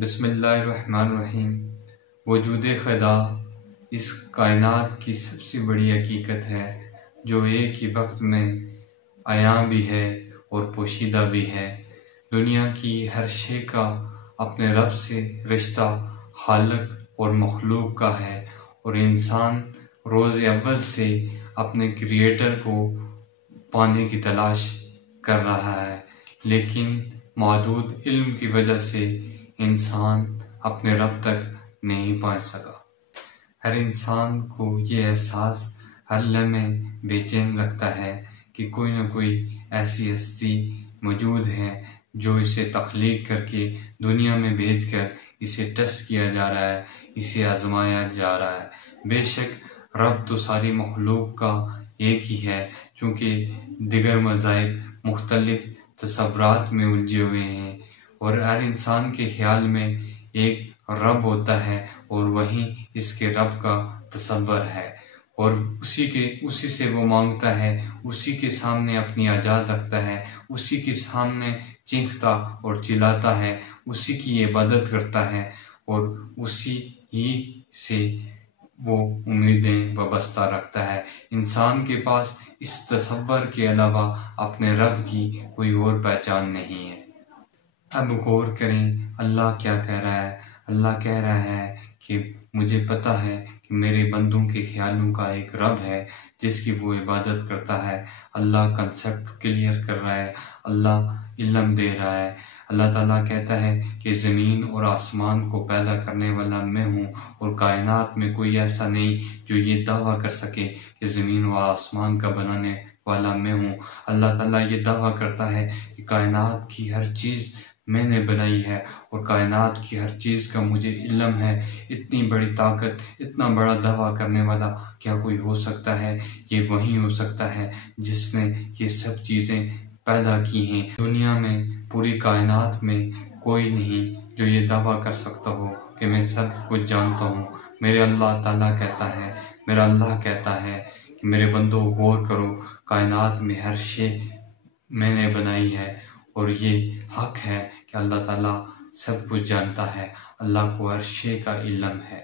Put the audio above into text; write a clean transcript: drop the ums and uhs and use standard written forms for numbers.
بسم اللہ الرحمن الرحیم۔ وجود خدا اس کائنات کی سب سے بڑی حقیقت ہے جو ایک ہی وقت میں عیاں بھی ہے اور پوشیدہ بھی ہے۔ دنیا کی ہر شے کا اپنے رب سے رشتہ خالق اور مخلوق کا ہے، اور انسان روز اول سے اپنے کریٹر کو پانے کی تلاش کر رہا ہے، لیکن محدود علم کی وجہ سے انسان اپنے رب تک نہیں پہنچ سکا۔ ہر انسان کو یہ احساس ہر لمحے بے چین رکھتا ہے کہ کوئی نہ کوئی ایسی ہستی موجود ہے جو اسے تخلیق کر کے دنیا میں بھیج کر اسے ٹیسٹ کیا جا رہا ہے، اسے آزمایا جا رہا ہے۔ بے شک رب تو ساری مخلوق کا ایک ہی ہے، چونکہ دیگر مذاہب مختلف تصورات میں الجھے ہوئے ہیں، اور ہر انسان کے خیال میں ایک رب ہوتا ہے اور وہی اس کے رب کا تصور ہے، اور اسی سے وہ مانگتا ہے، اسی کے سامنے اپنی حاجات رکھتا ہے، اسی کے سامنے چیختا اور چلاتا ہے، اسی کی عبادت کرتا ہے، اور اسی ہی سے وہ امیدیں وابستہ رکھتا ہے۔ انسان کے پاس اس تصور کے علاوہ اپنے رب کی کوئی اور پہچان نہیں ہے۔ اب غور کریں اللہ کیا کہہ رہا ہے۔ اللہ کہہ رہا ہے کہ مجھے پتہ ہے کہ میرے بندوں کے خیالوں کا ایک رب ہے جس کی وہ عبادت کرتا ہے۔ اللہ کنسیپٹ کلیئر کر رہا ہے، اللہ علم دے رہا ہے۔ اللہ تعالیٰ کہتا ہے کہ زمین اور آسمان کو پیدا کرنے والا میں ہوں، اور کائنات میں کوئی ایسا نہیں جو یہ دعویٰ کر سکے کہ زمین و آسمان کا بنانے والا میں ہوں۔ اللہ تعالیٰ یہ دعویٰ کرتا ہے کہ کائنات کی ہر چیز میں نے بنائی ہے، اور کائنات کی ہر چیز کا مجھے علم ہے۔ اتنی بڑی طاقت، اتنا بڑا دعویٰ کرنے والا کیا کوئی ہو سکتا ہے؟ یہ وہی ہو سکتا ہے جس نے یہ سب چیزیں پیدا کی ہیں۔ دنیا میں، پوری کائنات میں کوئی نہیں جو یہ دعویٰ کر سکتا ہو کہ میں سب کچھ جانتا ہوں۔ میرے اللہ تعالیٰ کہتا ہے، میرا اللہ کہتا ہے کہ میرے بندوں غور کرو، کائنات میں ہر شے میں نے بنائی ہے، اور یہ حق ہے کہ اللہ تعالیٰ سب کچھ جانتا ہے، اللہ کو ہر شے کا علم ہے۔